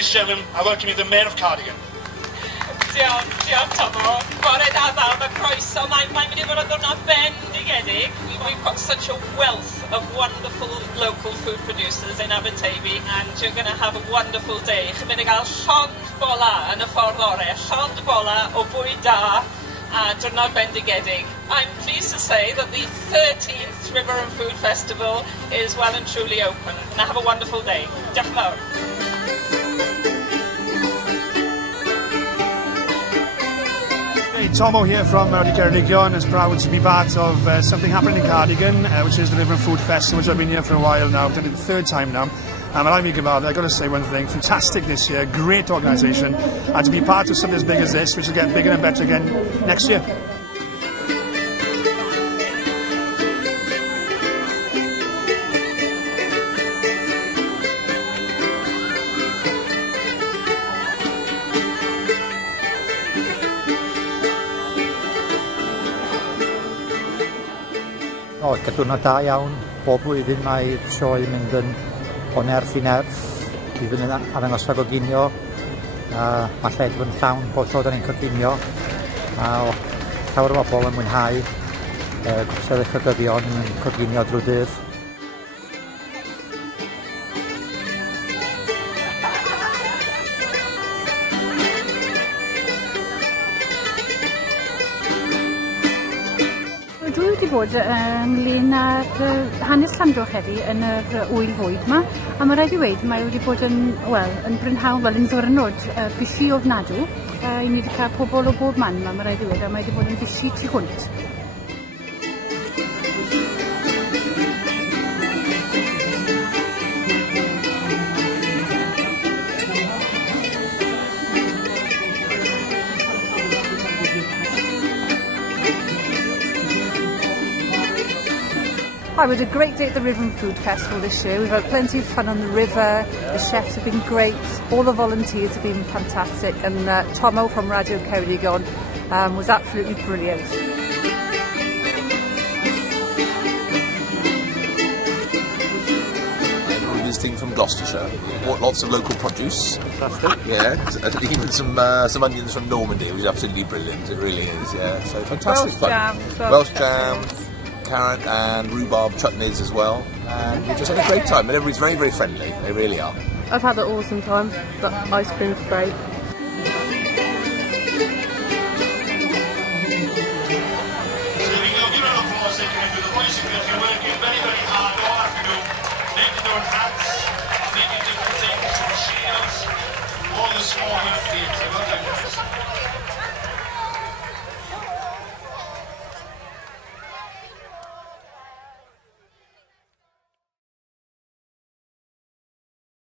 Ladies and gentlemen, I welcome you the Mayor of Cardigan. Diolch Tomo. Bore da dda, mae croeso. Mae'n mynd I fod yn ddwrnod bendigedig. We've got such a wealth of wonderful local food producers in Aberteifi, and you're going to have a wonderful day. Chi'n mynd I gael llond bola yn y ffordd ore. Llond bola o bwyd da a diwrnod bendigedig. I'm pleased to say that the 13th River and Food Festival is well and truly open. And have a wonderful day. Diolch yn fawr. Tomo here from Cardigan is proud to be part of something happening in Cardigan, which is the River and Food Festival, which I've been here for a while now. I've done it the third time now. And I've got to say one thing, fantastic this year, great organisation, and to be part of something as big as this, which will get bigger and better again next year. Diwrnod da iawn, bob blwyddyn mae'r sioe mynd yn o nerth I nerth I fynd yn arddangosfa goginio. Mae lle wedi bod yn llawn bob tro da ni'n coginio, a llawer o bobl yn mwynhau sefyll o dyddion yn coginio drwy dydd. Dwi wedi bod ynglyn â'r hanes Llandroch heddi yn yr wyl fwyd yma, a mae rhaid I weid mae wedi bod yn brynhawn, yn ddwrnod bisi ofnadw. I ni wedi cael pobl o bob man yma, mae rhaid I weid, a mae wedi bod yn bisi tu hwnt. We had a great day at the River and Food Festival this year. We've had plenty of fun on the river, the chefs have been great, all the volunteers have been fantastic, and Tomo from Radio Cardigan was absolutely brilliant. I'm visiting from Gloucestershire. Bought lots of local produce. Fantastic. Yeah, even some onions from Normandy, which is absolutely brilliant. It really is. Yeah, so fantastic fun. Welsh jam. Carrot and rhubarb chutneys as well, and we just had a great time, and everybody's very, very friendly, they really are. I've had an awesome time, the ice cream's great.